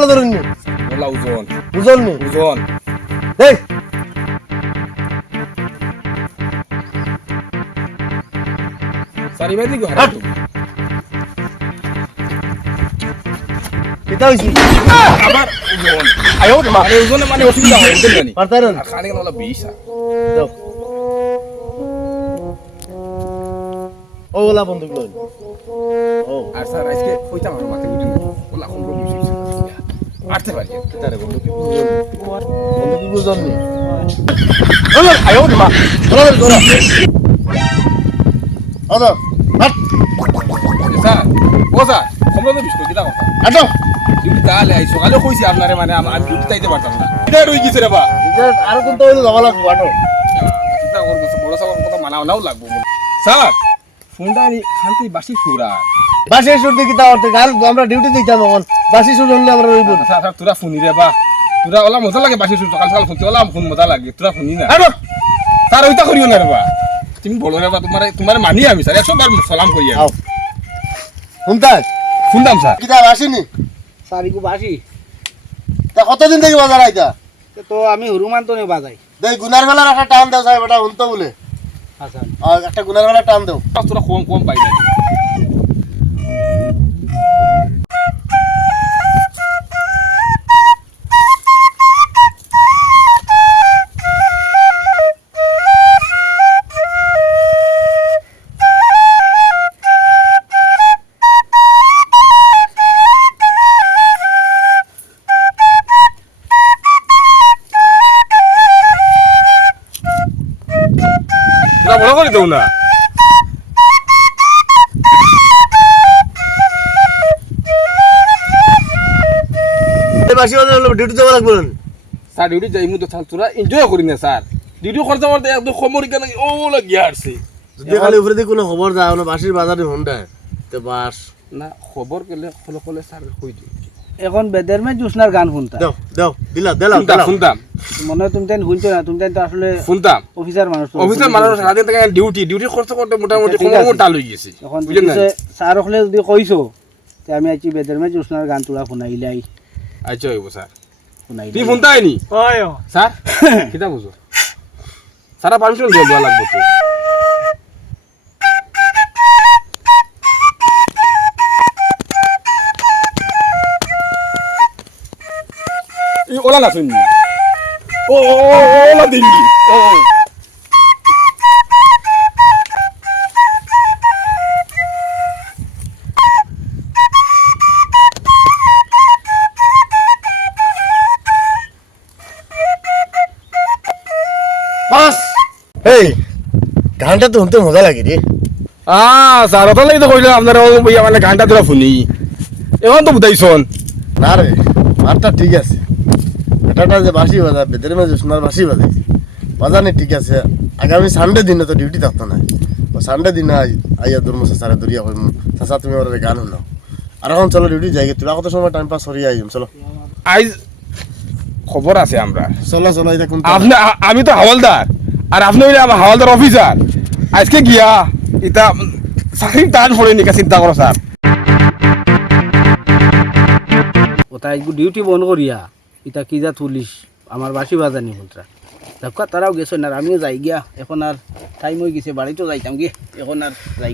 ভালো ধরুন বলা ওজন বুঝল নি ওজন দেখ সারি ভাই দিকে হারাই তো কিতা হইছি আবার ওজন আয়ো মা মানে ওজনে মানে অসুবিধা হয় ওজন জানি পারতার আর খানে কেন বলা 20 দাও ওলা বন্ধু লই ও আর স্যার আজকে কইতাম আমার মাথায় উঠে না বলা কোন রকম হইছে আটতে পারি তারে বন্ধু কি বুঝল বন্ধু কি বুঝল নি আয়ো মা ওলা ওলা আদা হাট স্যার ও স্যার তোমরা তো বিস্কুট দিতা কথা আটো ডিউটি তাহলে আই সকালে কইছি আপনারে মানে আমি ডিউটি তাইতে পারতাম না এটা রই গেছে রে বা আর কোন তো হইলো যাওয়া লাগবে আটো চিন্তা করবো বড় সাহেব কথা মানাও লাগবো স্যার ফোনটা খান্তি বাসি সুরা বাসে শুরতে কিতা করতে গাল আমরা ডিউটি দিতাম এখন বাসি শুরু হলে আমরা রইব স্যার তোরা ফোনি রে বা তোরা ওলা মজা লাগে বাসি সুর সকাল সকাল ফোনতে ওলা ফোন মজা লাগে তোরা ফোনি না আটো স্যার ওইটা করিও না রে বা তুমি বলো রে বা তোমার মানি আমি স্যার 100 বার সালাম করি আও শুনতা শুনতাম স্যার কিতা আসেনি সারিকু বাসি তা কতদিন থেকে বাজার আইতা তো আমি হরুমান তো বাজাই দেখ গুনার বেলার একটা টান দাও সাহেব এটা শুনতো বলে আচ্ছা একটা গুনার বেলার টান দাও তোরা কম কম পাই না তোরা বড় করে দেও না এই বাসি বাজার হলো ডিউটি যাওয়া লাগবে না স্যার ডিউটি যাই মু তো তোরা এনজয় করি না স্যার ডিউটি করতে করতে একদম খমর কেন ও লাগিয়া আসছে যদি খালি উপরে দিয়ে কোনো খবর যায় না বাসির বাজারে হন্ডা তে বাস না খবর কেলে খলে খলে স্যার কই দিই এখন বেদের মে জুসনার গান শুনতা দাও দাও দিলা দিলাম শুনতাম শুনতাম মনে হয় তুমি তাই শুনছো না তুমি তাই তো আসলে শুনতাম অফিসার মানুষ তো। অফিসের মানুষ সারাদিন থেকে ডিউটি করতে করতে মোটামুটি ঠিক খমর আছে। টাল হয়ে গেছে এখন বুঝলেন না স্যার হলে যদি কইছো তে আমি আছি বেদের মে জুসনার গান তোরা শুনাইলাই আচ্ছা হইব স্যার শুনাইলাই তুই ফোনটা আইনি হয় স্যার কিতা বুঝো সারা পারমিশন দেওয়া লাগবে তো ওলা না শুনি ও ওলা দিনgi ও বাস এই গানটা তো শুনতে মজা লাগে রে স্যার ওটা লাগি তো কইলাম আপনারা বইয়া মানে গানটা তোরা শুনি এখন তো বুঝাইছন না রে মারটা ঠিক আছে এটাটা যে বাসি বাজা বেদের মে জোসনার বাসি বাজাইছে বাজানি ঠিক আছে আগামী সানডে দিনে তো ডিউটি থাকতো না ও সানডে দিনে আইয়া দুর্মসা সারা দরিয়া হইম চাচা তুমি ওর গান শুনাও আর এখন চলো ডিউটি যাই তোরা কত সময় টাইম পাস করিয়া আইম চলো আইজ খবর আছে আমরা চলো চলো এটা কোন আপনি আমি তো হাওলদার আর আপনি হইলে আমার হাওলদার অফিসার আজকে গিয়া এটা চাকরি টান পড়েনি কা চিন্তা করো স্যার ওটা ডিউটি বন্ধ করিয়া এটা কি যা তুলিস আমার বাসি বাজানি হলরা দেখো তারাও গেছো না আর আমিও যাই গিয়া এখন আর টাইম হয়ে গেছে বাড়িতেও যাইতাম গিয়ে এখন আর যাই